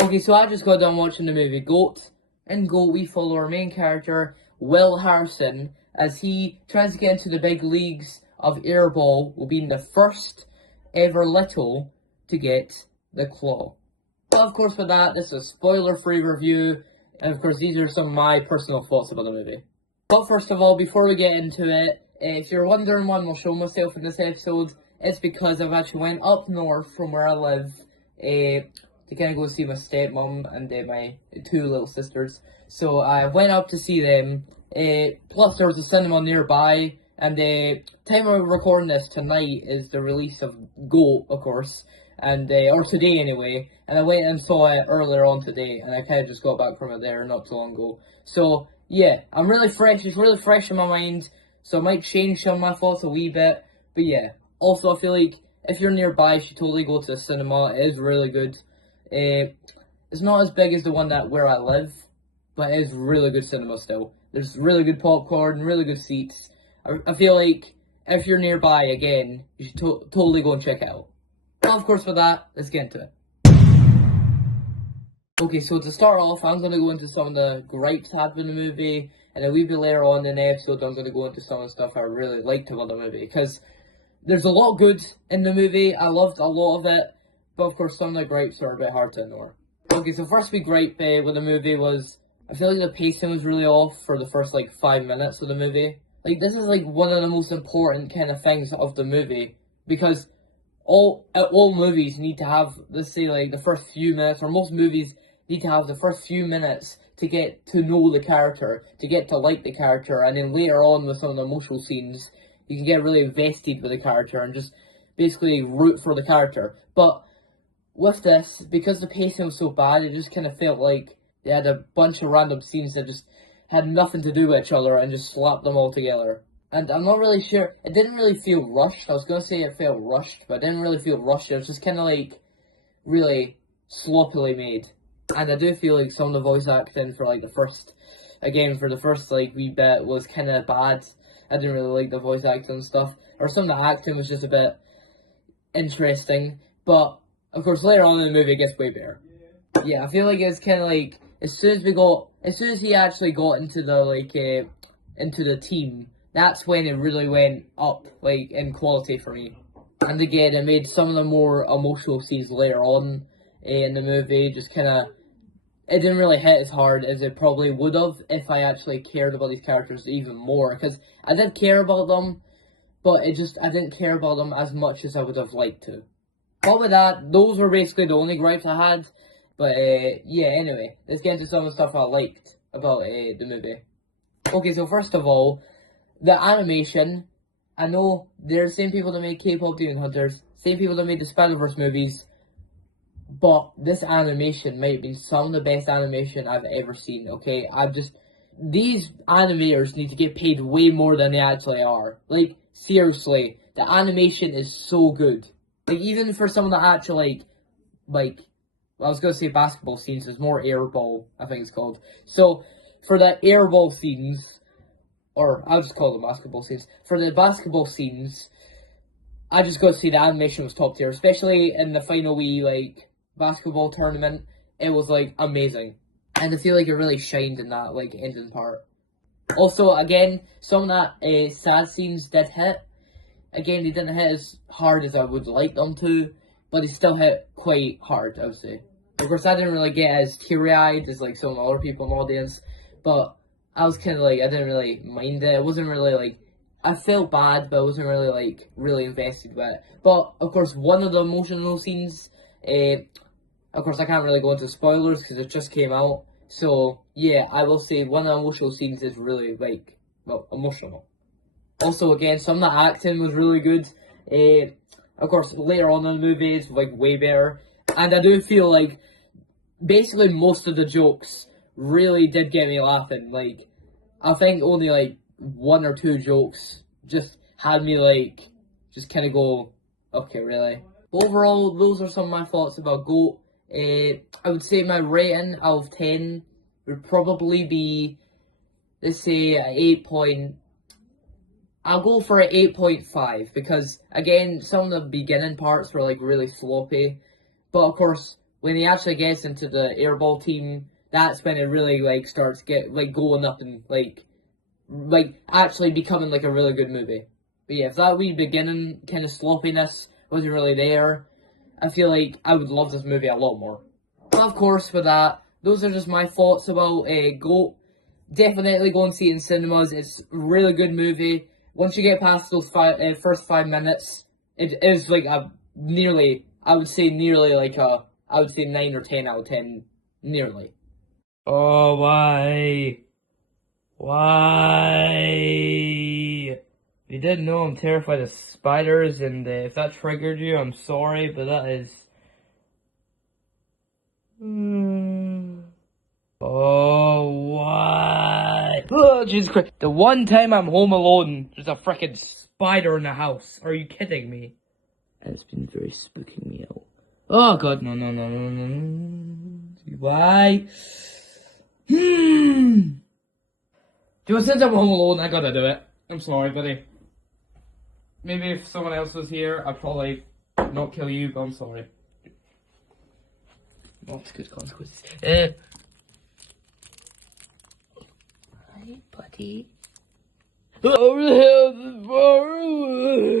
Okay, so I just got done watching the movie GOAT. In GOAT, we follow our main character, Will Harrison, as he tries to get into the big leagues of airball, while being the first ever little to get the claw. But of course, with that, this is a spoiler-free review, and of course, these are some of my personal thoughts about the movie. But first of all, before we get into it, if you're wondering why I'm not showing myself in this episode, it's because I've actually went up north from where I live, to kind of go see my stepmom and my two little sisters. So I went up to see them. Plus, there was a cinema nearby, and the time I'm recording this tonight is the release of GOAT, of course, and or today anyway. And I went and saw it earlier on today, and I kind of just got back from it there not too long ago. So yeah, I'm really fresh. It's really fresh in my mind, so I might change some of my thoughts a wee bit. But yeah, also I feel like if you're nearby, you should totally go to the cinema. It is really good. It's not as big as the one that where I live, but it is really good cinema still. There's really good popcorn, really good seats. I feel like if you're nearby again, you should totally go and check it out. Well, of course, with that, let's get into it. Okay, so to start off, I'm going to go into some of the gripes I have in the movie, and a wee bit later on in the episode, I'm going to go into some of the stuff I really liked about the movie, because there's a lot good in the movie. I loved a lot of it. But of course, some of the gripes are a bit hard to ignore. Okay, so first big gripe with the movie was, I feel like the pacing was really off for the first 5 minutes of the movie. This is one of the most important kind of things of the movie, because all movies need to have, let's say the first few minutes, or most movies need to have the first few minutes to get to know the character, to get to like the character, and then later on with some of the emotional scenes, you can get really invested with the character and just basically root for the character. But with this, because the pacing was so bad, it just kind of felt like they had a bunch of random scenes that just had nothing to do with each other and just slapped them all together. And I'm not really sure, it didn't really feel rushed. I was going to say it felt rushed, but it didn't really feel rushed. It was just kind of really sloppily made. And I do feel like some of the voice acting for the first wee bit was kind of bad. I didn't really like the voice acting and stuff. Or some of the acting was just a bit interesting, but of course, later on in the movie, it gets way better. Yeah, I feel like it's kind of as soon as he actually got into the team, that's when it really went up, in quality for me. And again, it made some of the more emotional scenes later on in the movie just it didn't really hit as hard as it probably would have if I actually cared about these characters even more. Because I did care about them, but I didn't care about them as much as I would have liked to. But with that, those were basically the only gripes I had. But yeah, anyway, let's get into some of the stuff I liked about the movie. Okay, so first of all, the animation. I know they're the same people that made K-pop Demon Hunters, same people that made the Spider-Verse movies, but this animation might have been some of the best animation I've ever seen, okay? These animators need to get paid way more than they actually are. Seriously, the animation is so good. Even for some of the actual, I was going to say basketball scenes, there's more airball, I think it's called. So, for the airball scenes, or I'll just call them basketball scenes, for the basketball scenes, I just got to say the animation was top tier, especially in the final basketball tournament. It was, amazing. And I feel like it really shined in that, ending part. Also, again, some of that sad scenes did hit. Again, they didn't hit as hard as I would like them to, but they still hit quite hard, I would say. Of course, I didn't really get as teary-eyed as some of the other people in the audience, but I was kind of I didn't really mind it. It wasn't really I felt bad, but I wasn't really really invested with it. But of course, one of the emotional scenes, of course, I can't really go into spoilers because it just came out. So yeah, I will say one of the emotional scenes is really emotional. Also, again, some of the acting was really good. Of course, later on in the movie, it's way better. And I do feel basically most of the jokes really did get me laughing. I think only one or two jokes just had me just kind of go, okay, really. Overall, those are some of my thoughts about GOAT. I would say my rating out of 10 would probably be, let's say, I'll go for an 8.5 because, again, some of the beginning parts were really sloppy. But of course, when he actually gets into the airball team, that's when it really like starts going up and like actually becoming like a really good movie. But yeah, if that wee beginning kind of sloppiness wasn't really there, I feel like I would love this movie a lot more. But of course, with that, those are just my thoughts about GOAT. Definitely go and see it in cinemas. It's a really good movie. Once you get past those first 5 minutes, it is like a nearly, I would say nearly like I would say 9 or 10 out of 10, nearly. Oh, why? Why? You didn't know I'm terrified of spiders, and if that triggered you, I'm sorry, but that is... Oh, why? Oh, Jesus Christ. The one time I'm home alone, there's a freaking spider in the house. Are you kidding me? It's been very spooking me out. Oh, God, no, no, no, no, no, no. Why? Since I'm home alone, I gotta do it. I'm sorry, buddy. Maybe if someone else was here, I'd probably not kill you, but I'm sorry. Not good consequences. Hi, buddy. Over the hills is far away.